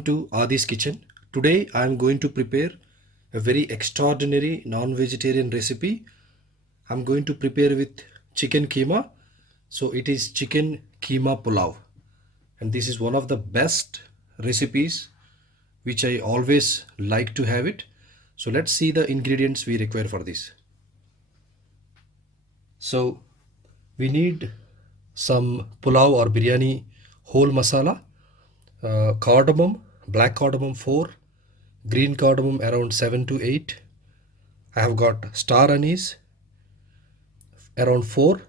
Welcome to Adi's kitchen. Today I am going to prepare a very extraordinary non-vegetarian recipe. I'm going to prepare with chicken keema. So it is chicken keema pulav, and this is one of the best recipes which I always like to have it. So let's see the ingredients we require for this. So we need some pulav or biryani whole masala, cardamom, black cardamom 4, green cardamom around 7 to 8. I have got star anise around 4,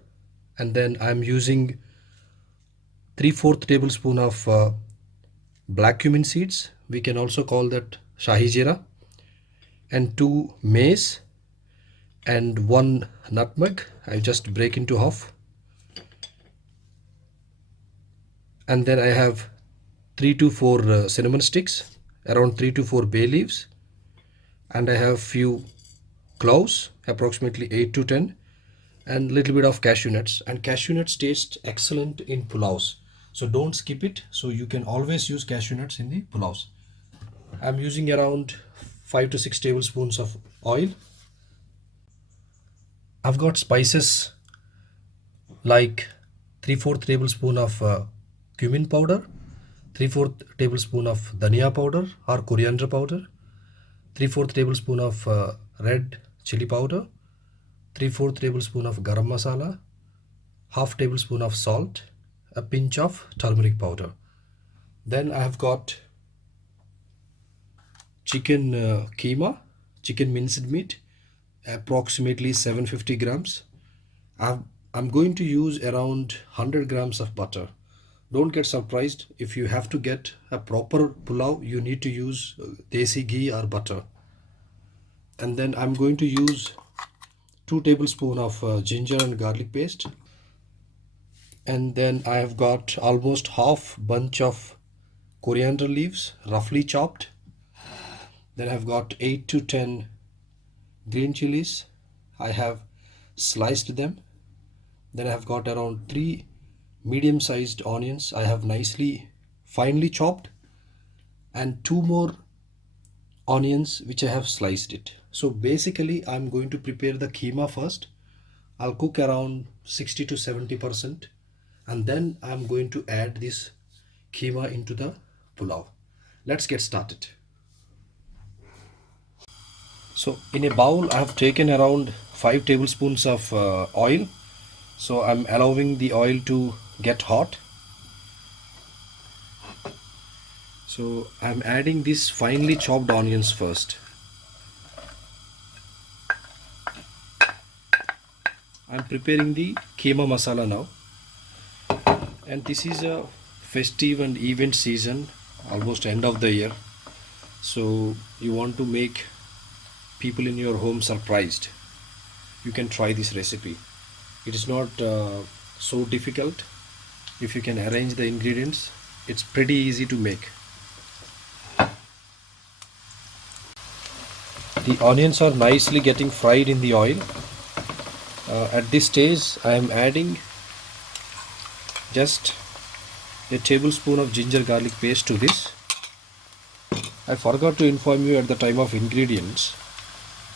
and then I'm using 3/4 tablespoon of black cumin seeds. We can also call that shahi jeera, and 2 mace and 1 nutmeg. I just break into half, and then I have 3 to 4 cinnamon sticks, around 3 to 4 bay leaves, and I have few cloves, approximately 8 to 10, and little bit of cashew nuts. And cashew nuts taste excellent in pulavs, so don't skip it. So you can always use cashew nuts in the pulavs. I'm using around 5 to 6 tablespoons of oil. I've got spices like 3/4 tablespoon of cumin powder, 3/4 tablespoon of dhania powder or coriander powder, 3/4 tablespoon of red chili powder, 3/4 tablespoon of garam masala, half tablespoon of salt, a pinch of turmeric powder. Then I have got chicken keema, chicken minced meat, approximately 750 grams. I'm going to use around 100 grams of butter. Don't get surprised if you have to get a proper pulao, you need to use desi ghee or butter. And then I'm going to use 2 tablespoons of ginger and garlic paste. And then I have got almost half bunch of coriander leaves, roughly chopped. Then I've got 8 to 10 green chilies. I have sliced them. Then I've got around 3 medium-sized onions. I have nicely finely chopped, and 2 more onions which I have sliced it. So basically I'm going to prepare the keema first. I'll cook around 60 to 70%, and then I'm going to add this keema into the pulao. Let's get started. So in a bowl I have taken around 5 tablespoons of oil. So I'm allowing the oil to get hot. So I'm adding these finely chopped onions first. I'm preparing the keema masala now. And this is a festive and event season, almost end of the year. So you want to make people in your home surprised. You can try this recipe. It is not so difficult. If you can arrange the ingredients, it's pretty easy to make. The onions are nicely getting fried in the oil. At this stage I am adding just a tablespoon of ginger garlic paste to this. I forgot to inform you at the time of ingredients.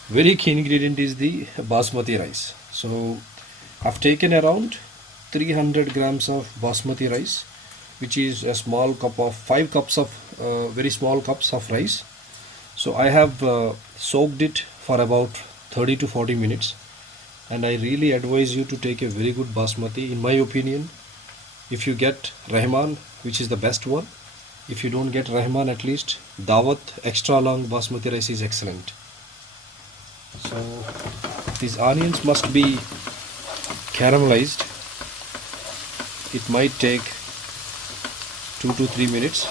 Very key ingredient is the basmati rice. So I've taken around 300 grams of basmati rice, which is a small cup of 5 cups of very small cups of rice. So I have soaked it for about 30 to 40 minutes, and I really advise you to take a very good basmati. In my opinion, if you get Rahman, which is the best one. If you don't get Rahman, at least Dawat extra long basmati rice is excellent. So these onions must be caramelized. It might take 2 to 3 minutes.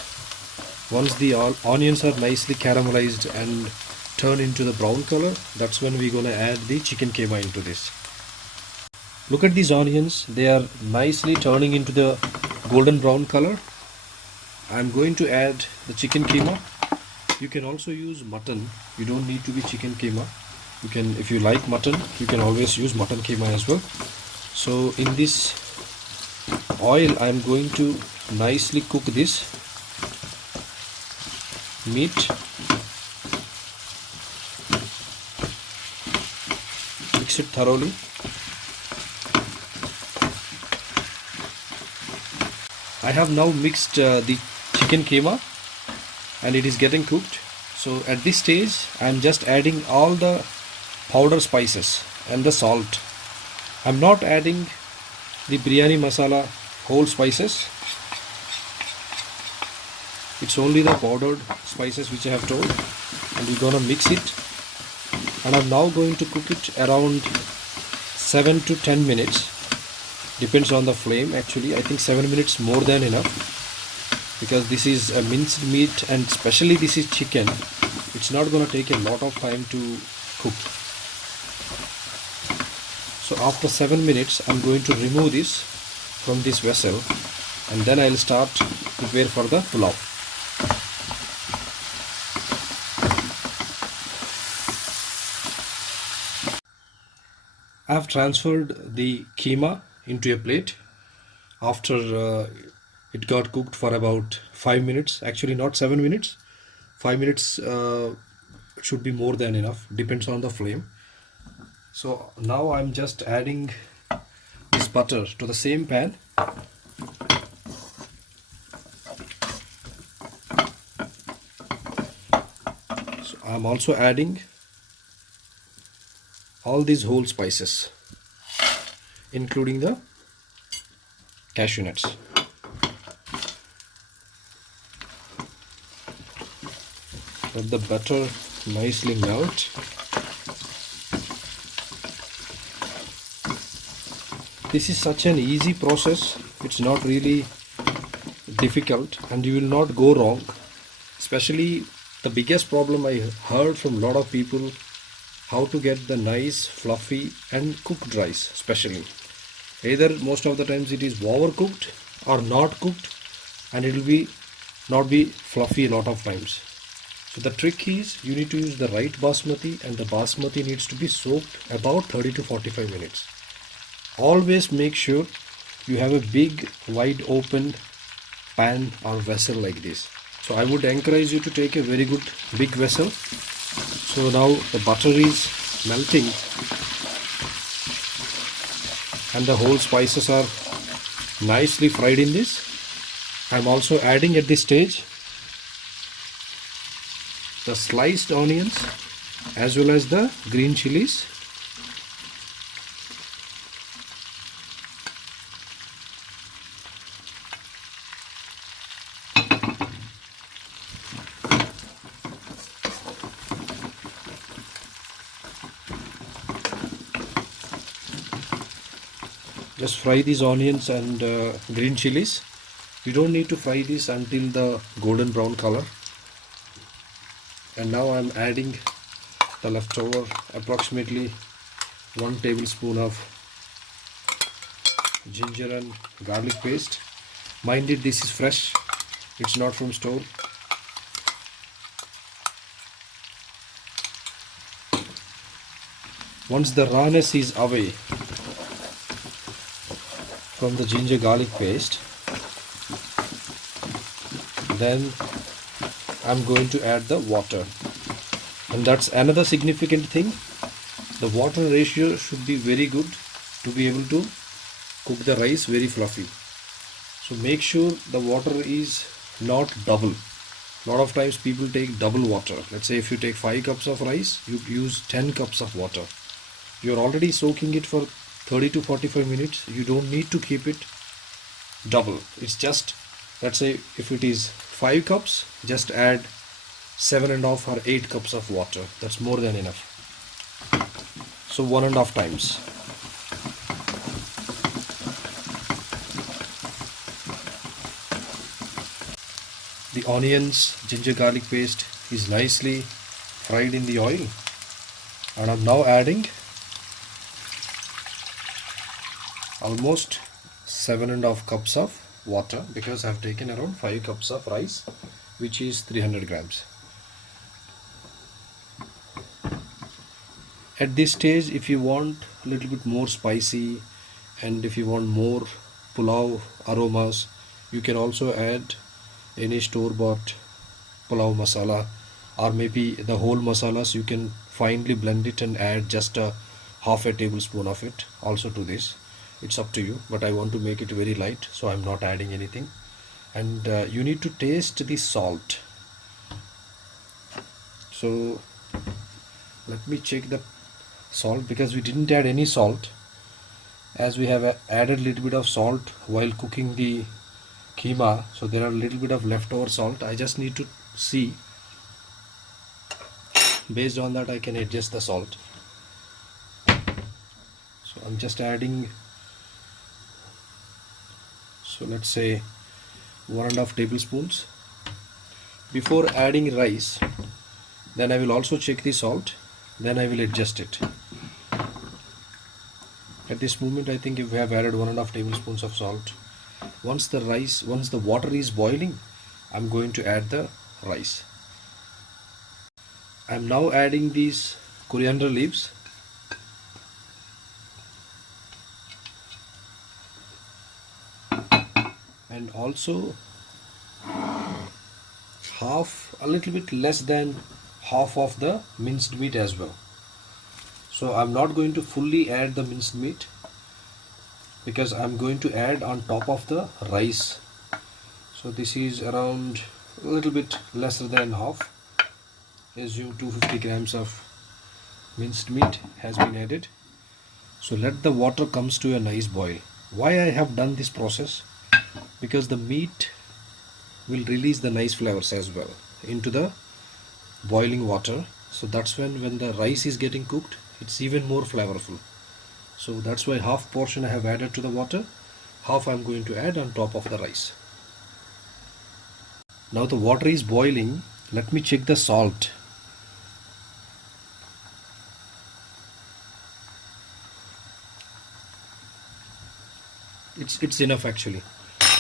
Once the onions are nicely caramelized and turn into the brown color, that's when we're gonna add the chicken keema into this. Look at these onions, they are nicely turning into the golden brown color. I'm going to add the chicken keema. You can also use mutton. You don't need to be chicken keema. You can, if you like mutton, you can always use mutton keema as well. So in this oil I'm going to nicely cook this. meat, mix it thoroughly. I have now mixed the chicken keema and it is getting cooked. So at this stage I am just adding all the powder spices and the salt. I'm not adding the biryani masala whole spices. It's only the powdered spices which I have told, and we're gonna mix it, and I'm now going to cook it around 7 to 10 minutes, depends on the flame. Actually I think 7 minutes more than enough, because this is a minced meat and especially this is chicken. It's not gonna take a lot of time to cook. So after 7 minutes I'm going to remove this from this vessel, and then I'll start prepare for the pulao. I have transferred the keema into a plate after it got cooked for about 5 minutes. Actually not 7 minutes. 5 minutes should be more than enough, depends on the flame. So now I'm just adding this butter to the same pan. So I'm also adding all these whole spices, including the cashew nuts. Let the butter nicely melt. This is such an easy process, it's not really difficult and you will not go wrong. Especially the biggest problem I heard from a lot of people, how to get the nice fluffy and cooked rice. Especially either most of the times it is overcooked or not cooked, and it will be not be fluffy a lot of times. So the trick is you need to use the right basmati, and the basmati needs to be soaked about 30 to 45 minutes. Always make sure you have a big wide open pan or vessel like this. So I would encourage you to take a very good big vessel. So now the butter is melting and the whole spices are nicely fried in this. I'm also adding at this stage the sliced onions as well as the green chilies. Just fry these onions and green chilies. You don't need to fry this until the golden brown color. And now I'm adding the leftover approximately 1 tablespoon of ginger and garlic paste. Mind it, this is fresh, it's not from store. Once the rawness is away from the ginger garlic paste, then I'm going to add the water. And that's another significant thing. The water ratio should be very good to be able to cook the rice very fluffy. So make sure the water is not double. A lot of times people take double water. Let's say if you take 5 cups of rice, you use 10 cups of water. You're already soaking it for 30 to 45 minutes. You don't need to keep it double. It's just, let's say if it is 5 cups, just add 7.5 or 8 cups of water. That's more than enough. So 1.5 times. The onions, ginger garlic paste is nicely fried in the oil, and I'm now adding almost 7.5 cups of water, because I've taken around 5 cups of rice, which is 300 grams. At this stage, if you want a little bit more spicy and if you want more pulao aromas, you can also add any store-bought pulao masala, or maybe the whole masalas. You can finely blend it and add just a half a tablespoon of it also to this. It's up to you, but I want to make it very light, so I'm not adding anything. And you need to taste the salt. So let me check the salt, because we didn't add any salt, as we have added a little bit of salt while cooking the keema, so there are a little bit of leftover salt. I just need to see. Based on that I can adjust the salt. So I'm just adding, so let's say 1.5 tablespoons. Before adding rice, then I will also check the salt, then I will adjust it. At this moment I think if we have added 1.5 tablespoons of salt. Once the water is boiling, I'm going to add the rice. I'm now adding these coriander leaves. And also a little bit less than half of the minced meat as well. So I'm not going to fully add the minced meat, because I'm going to add on top of the rice. So this is around a little bit lesser than half. Assume 250 grams of minced meat has been added. So let the water comes to a nice boil. Why I have done this process? Because the meat will release the nice flavors as well into the boiling water. So that's when the rice is getting cooked, it's even more flavorful. So that's why half portion I have added to the water, half I'm going to add on top of the rice. Now the water is boiling. Let me check the salt. It's enough actually.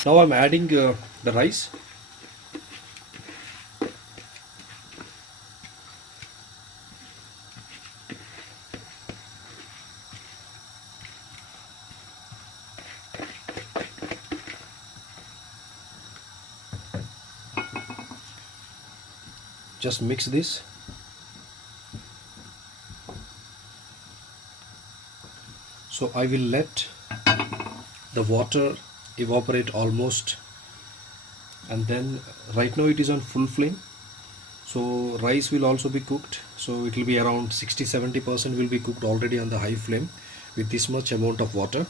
Now I'm adding the rice. Just mix this. So I will let the water evaporate almost, and then right now it is on full flame. So rice will also be cooked, so it will be around 60-70% will be cooked already on the high flame with this much amount of water.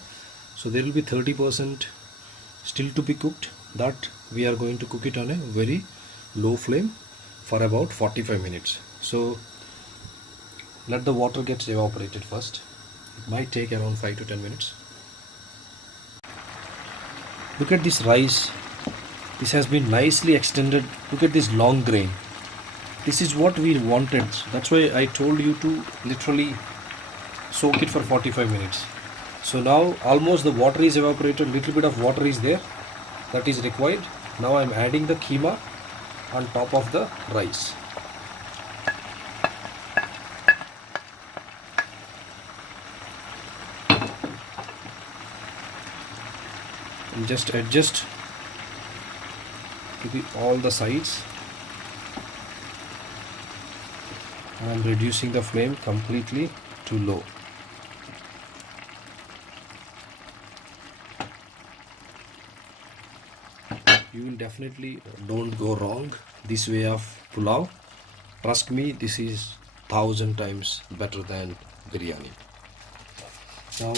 So there will be 30% still to be cooked, that we are going to cook it on a very low flame for about 45 minutes. So let the water get evaporated first. It might take around 5 to 10 minutes. Look at this rice. This has been nicely extended. Look at this long grain. This is what we wanted. That's why I told you to literally soak it for 45 minutes. So now almost the water is evaporated. Little bit of water is there that is required. Now I'm adding the keema on top of the rice. And just adjust to all the sides. I'm reducing the flame completely to low. You will definitely don't go wrong this way of pulao. Trust me, this is 1,000 times better than biryani. Now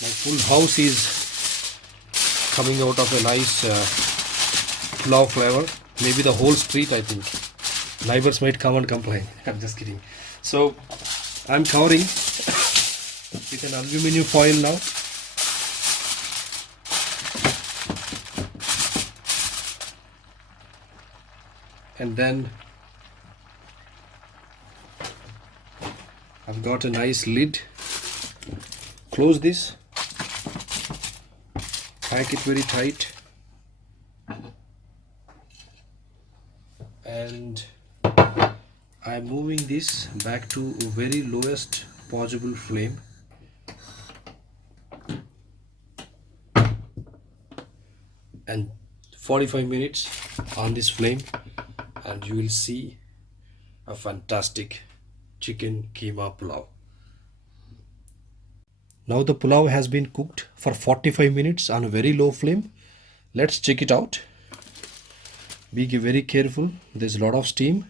my full house is coming out of a nice pulao flavor. Maybe the whole street, I think. Neighbors might come and complain. I'm just kidding. So I'm covering with an aluminum foil now. And then I've got a nice lid. Close this. Pack it very tight. And I'm moving this back to a very lowest possible flame. And 45 minutes on this flame, and you will see a fantastic chicken keema pulao. Now the pulao has been cooked for 45 minutes on a very low flame. Let's check it out. Be very careful, there's a lot of steam.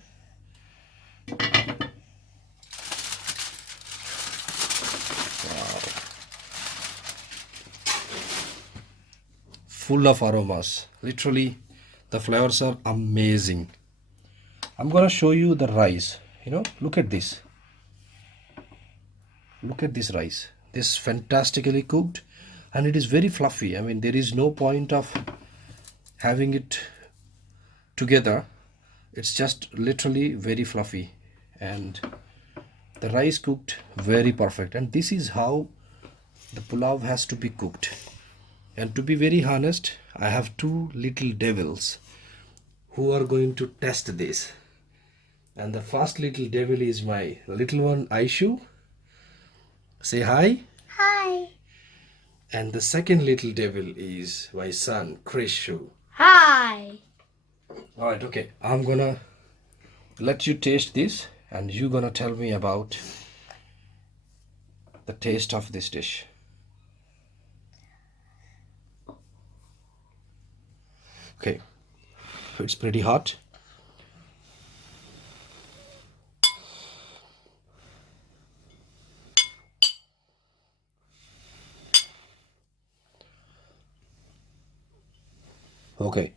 Full of aromas. Literally, the flavors are amazing. I'm gonna show you the rice. Look at this. Look at this rice. This is fantastically cooked, and it is very fluffy. I mean, there is no point of having it together. It's just literally very fluffy, and the rice cooked very perfect. And this is how the pulao has to be cooked. And to be very honest, I have two little devils who are going to test this. And the first little devil is my little one Aishu. Say hi. Hi. And the second little devil is my son Krishu. Hi. Alright, okay. I'm gonna let you taste this, and you're gonna tell me about the taste of this dish. Okay, it's pretty hot. Okay,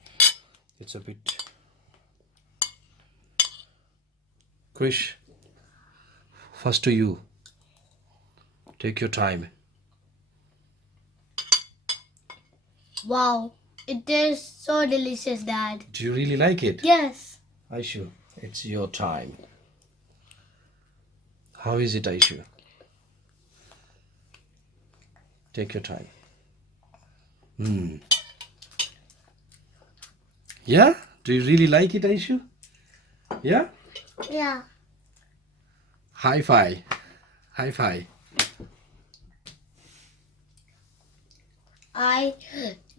it's a bit. Krish, first to you. Take your time. Wow, it is so delicious, Dad. Do you really like it? Yes. Aishu, it's your time. How is it, Aishu? Take your time. Yeah? Do you really like it, Aishu? Yeah? Yeah. High five. High five.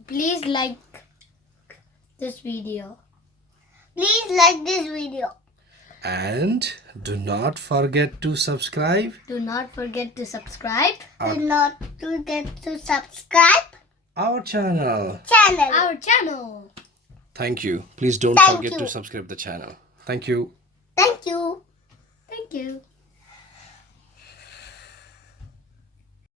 Please like this video. Please like this video. And do not forget to subscribe. Do not forget to subscribe. Our- Do not forget to subscribe Our channel. our channel. Thank you. Please don't Thank forget you. to subscribe the channel. Thank you. Thank you. Thank you.